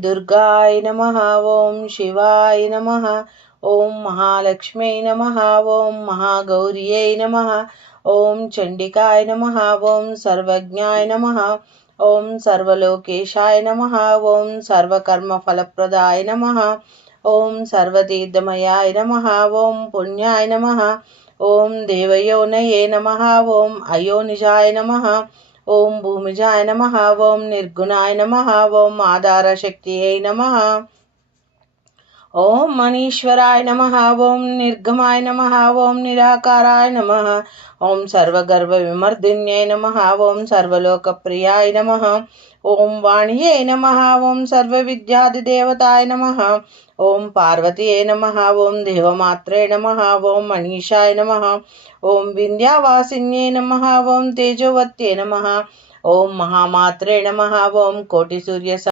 दुर्गाय नमः। ओम शिवाय नमः। ओम महालक्ष्म्यै नमः। ओम महागौर्यै नमः। ओम चंडिकाय नमः। ओम सर्वज्ञाय नमः। ओम सर्वलोकेशाय नमः। ओम सर्वकर्मफलप्रदाय नमः। ओम सर्वतीर्थमयाय नमः। ओम पुण्याय नमः। ओम देवयोनये नमः। ओम अयोनिजाय नमः। ओम भूमिजाय नमः। ओम निर्गुणाय नमः। ओम आधारशक्तिये नमः। ओम मनीश्वराय नमः। ओम निर्गमाय नमः। ओम निराकाराय नमः। ओम सर्वगर्भ विमर्दिन्ये नमः। ओम सर्वलोकप्रियाय नमः। ओम वाण्ये नमः। ओम सर्वविद्यादिदेवताय नमः। ओम पार्वतीये नमः। ओम देवमात्रे नमः। ओम मनीषाय नमः। ओम विंध्यावासिन्ये नमः। ओम तेजोवत्ये नमः। ओम महामात्रे नमः। ओम कोटिसूर्य